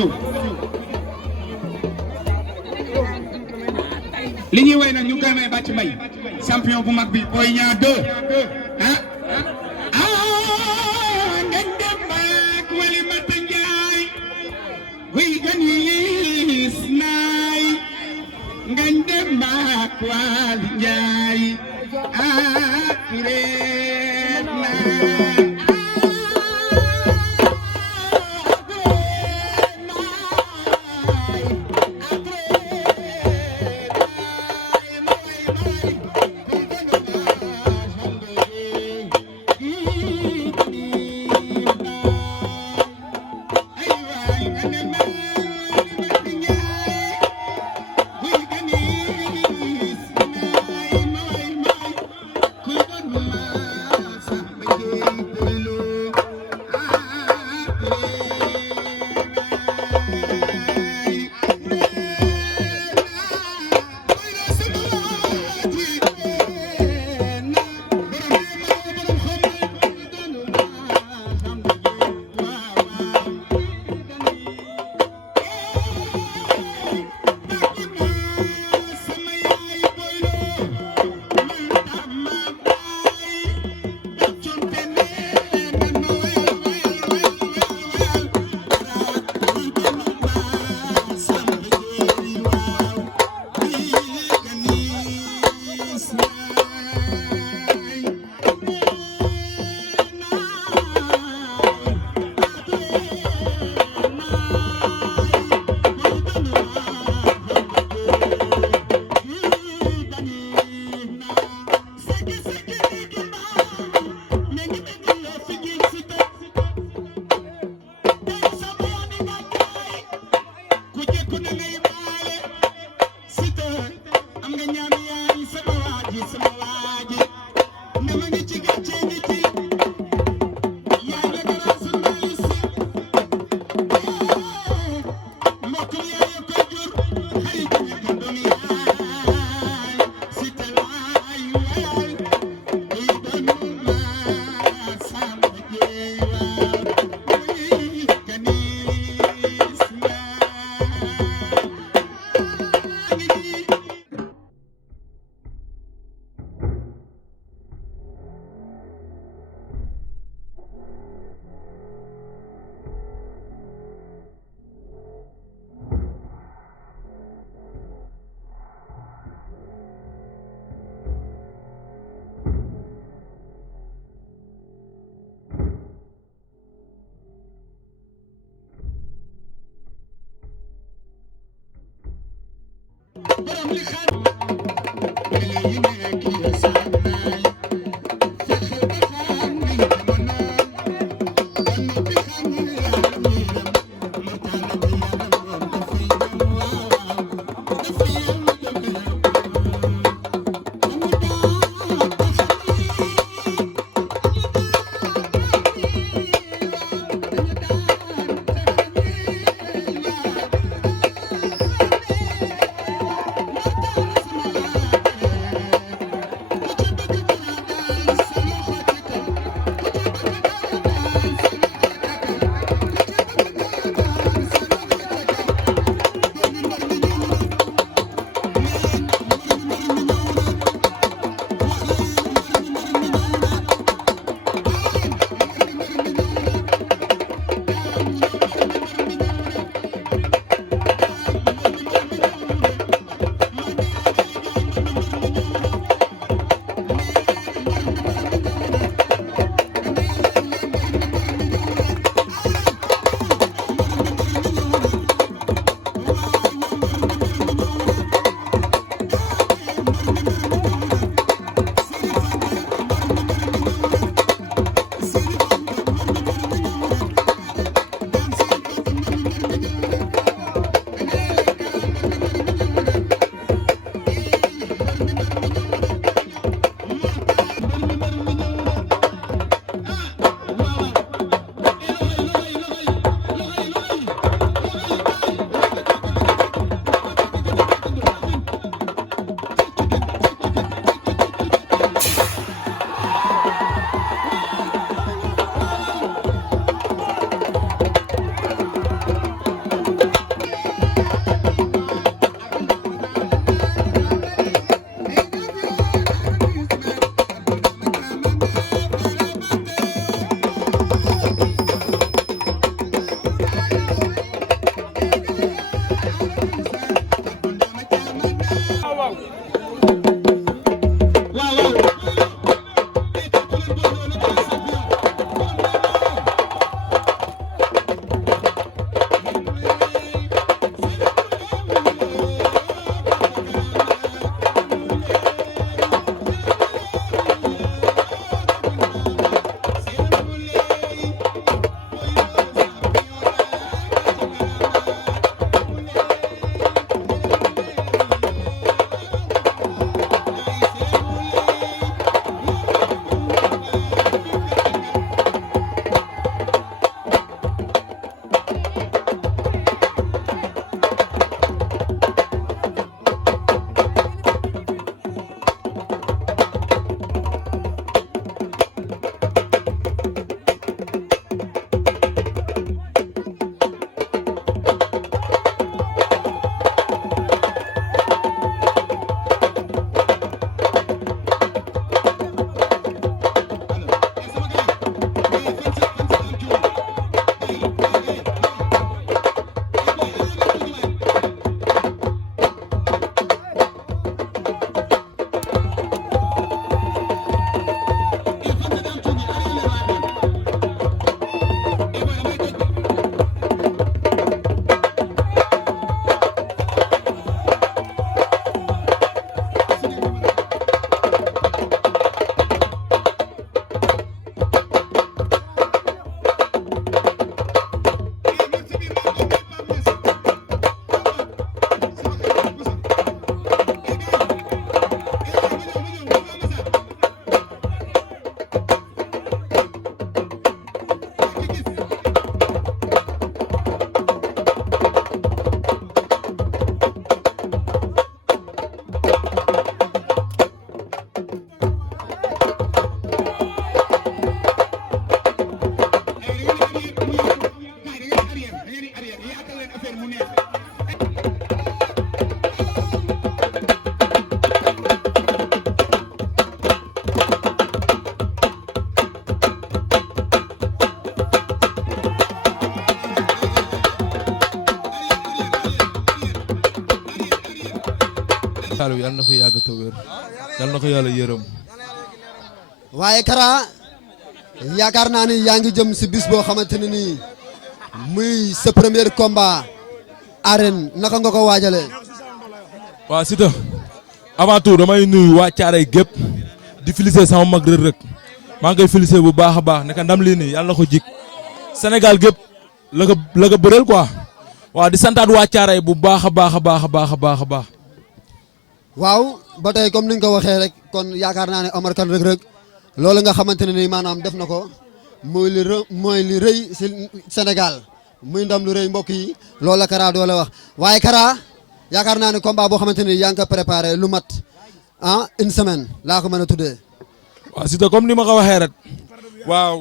ñëw li ñuy woy nag ñu ngi koy may bàcc mbay champion bu mag bi Boy Niang 2 ah ngañ dem baak wali mata njaay huy ganis naay ngañ dem baak wali njaay pireet naay yàlla na ko yàgg te wér yàlla na ko yàlla yërëm. waaye Kara yaakaar naa ni yaa ngi jëm si bis boo xamante ne nii muy sa premier combat arène naka nga ko waajalee. waaw Siteu avant tout damay nuyu waa Caaray gépp di féliciter sama mag Reug Reug maa ngi koy féliciter bu baax a baax ne ndam lii nii yàlla na ko jik Sénégal gépp la ko bëreel quoi waaw di santaat waa Caaray bu baax a baax a baax a baax a baax a baax. waaw ba tey comme ni nga ko waxee rek kon yaakaar naa ne Omar Kane Reug Reug loolu nga xamante ne nii maanaam def na ko mooy li rëy si Sénégal muy ndam lu rëy mbokk yi loolu la Kara Dolle wax waaye Kara yaakaar naa ne combat boo xamante ni yaa ngi ko préparé lu mat une semaine laa ko mën a tuddee. waaw Siteu comme ni ma ko waxee rek waaw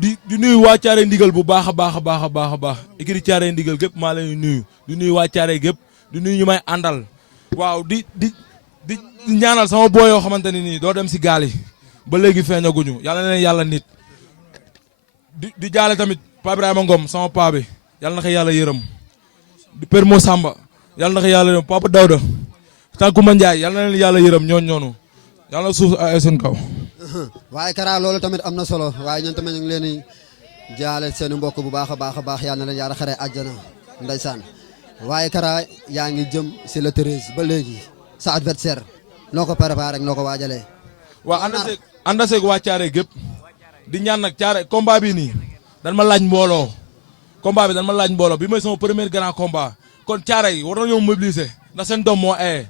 di nuyu waa Caaray ndigal bu baax a baax a baax a baax a baax écurie Caaray ndigal gépp maa leen nuyu di nuyu waa Caaray gépp di nuyu ñu may àndal waaw di ñaanal sama boo yoo xamante ne nii doo dem si gaal yi ba léegi feeñaguñu yàlla na leen yàlla nit di jaale tamit Pape Ibrahima Ngom sama paa bi yàlla na ko yàlla yërëm di Père Mo Samba yàlla na ko yàlla yërëm Papa Dawda Tànkuma Njaay yàlla na leen yàlla yërëm ñoonu yàlla na suuf ay seen kaw. waaye Kara loolu tamit am na solo waaye ñun tamit ñu ngi leen di jaale seen mbokk bu baax a baax a baax yàlla na leen yàlla xare àjjana ndeysaan waaye Kara yaa ngi jëm si le 13 ba léegi sa adversaire noo ko préparé rek noo ko waajalee. waaw ànd seeg waa Caaray gépp di ñaan nag Caaray combat bi nii dan ma laaj mbooloo combat bi dan ma laaj mbooloo bi mooy sama premier grand combat kon Caaray war nañoo mobiliser ndax seen doom moo aye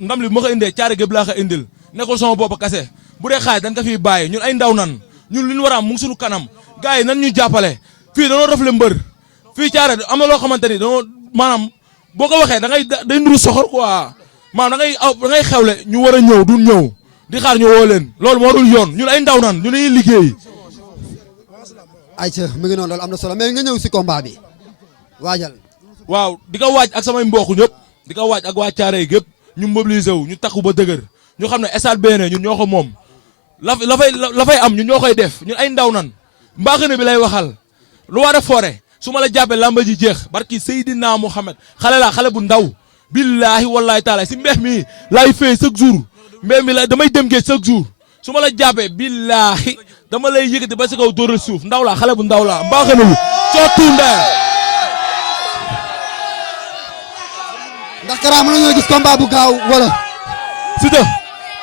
ndam li bu ma ko indee Caaray gépp laa ko indil nekkul sama bopp kase bu dee xaay dañ ko fiy bàyyi ñun ay ndaw nan ñun li ñu war a am mu ngi suñu kanam gars yi nan ñu jàppale fii danoo rafle mbër fii Caaray am na loo xamante ni danoo maanaam boo ko waxee day nduru soxor quoi maanaam da ngay xewle ñu war a ñëw du ñëw di xaar ñu woo leen loolu moo dul yoon ñun ay ndaw nan ñu dañuy liggéey. ayca mi ngi noonu loolu am na solo mais nga ñëw si combat bi waajal. waaw di ko waaj ak samay mbokk ñëpp di ko waaj ak waa Caaray gépp ñu mobiliser wu ñu takku ba dëgër ñu xam ne stade benn ñun ñoo ko moom la fay am ñun ñoo koy def ñun ay ndaw nan mbaaxane bi lay waxal lu war a foore su ma la jàppee lamba ji jeex barki Seydina Mohamed xale bu ndaw billahi wallahi taala si mbeex mi laay fay chaque jour mbeex mi la damay dem géej chaque jour su ma la jàppee billahi dama lay yëkkati ba si kaw dóoral suuf ndaw laa xale bu ndaw laa mbaaxane bi soo tuundee. ndax Kara mën nañoo gis combat bu gaaw wala. Siteu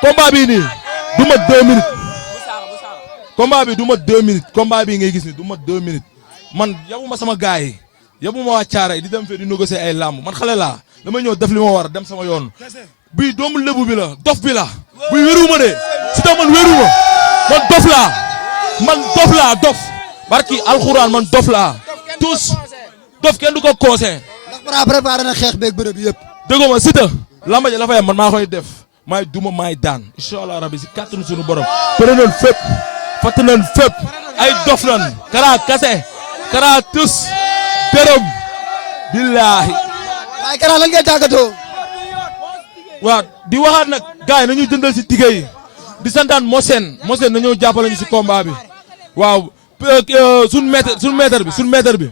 combat bii nii du mat 2 minutes combat bi du mat 2 minutes combat bii ngay gis ni du mat 2 minutes man yabuma sama gaay yi yabuma waa Caaray di dem fee di négocier ay làmb man xale laa damay ñëw def li ma war a dem sama yoon bii doomu lébu bi la dof bi la buy wéruma de Siteu man wéruma man dof laa dof barki alxuraan man dof laa tous dof kenn du ko conseil. ndax Kara préparé na xeex beeg bërëb yëpp. déggoo ma Siteu lamba ji la fay man maa koy def maay duma maay daan incha allah rabi si kàttanu suñu borom. bëri nañ fépp fatt nañ fépp ay dof nañ Kara kase Kara tus dërëm billaahi. waaye Kara lan ngay tàggatoo. waaw di waxaat nag gars yi nañuy jëndal si tigé yi di santaan Moseen nañoo jàppale ñu si combat bi waaw suñu maître bi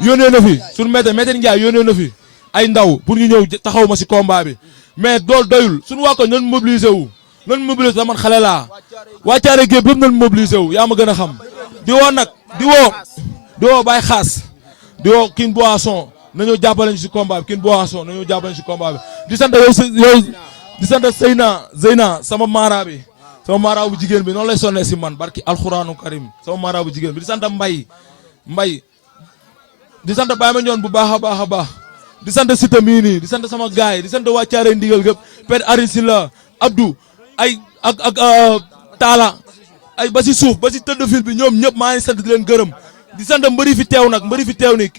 yónnee na fi suñu maître Ndiaye yónnee na fi ay ndaw pour ñu ñëw taxaw ma si combat bi mais dool doyul suñu waa ko nan mobilisé wu la man xale laa waa Caaray gépp yëpp nan mobilisé wu yaa ma gën a xam di woo nag di woo Baye Xaas di woo King Boisson nañoo jàppale ñu si combat bi King Boisson nañoo jàppale ñu si combat bi di sant yow di sant Zeyna sama mara bu jigéen bi noonu lay sonné si man barki alxuraanu karim sama mara bu jigéen bi di sant Mbay di sant Baye ma ñoon bu baax a baax a baax di sant Siteu mii nii di sant sama gaay yi di sant waa Caaray ndigal gépp Père Arisila Abdou ay ak Talla ay ba si suuf ba si tëdd fil bi ñoom ñëpp maa ngi sant di leen gërëm di sant mbëri fi teew nii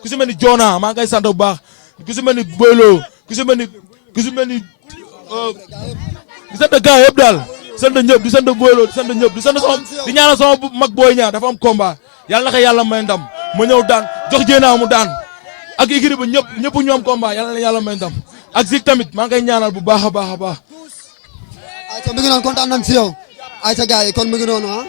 ku si mel ni Joona maa ngi koy sant bu baax ku si mel ni Boylo ku si mel ni di sant gaay yëpp daal di sant ñëpp di sant Boylo di sant ñëpp di ñaanal sama mag booy ñaar dafa am combat yàlla na ko yàlla may ndam ma ñëw daan jox jéenaa mu daan ak équipe ba ñëpp ñoom combat yàlla na yàlla may ndam ak Zik tamit maa ngi koy ñaanal bu baax a baax a baax. ayca mi ngi noonu kontaan nañ si yow ayca gars yi kon mi ngi noonu ah.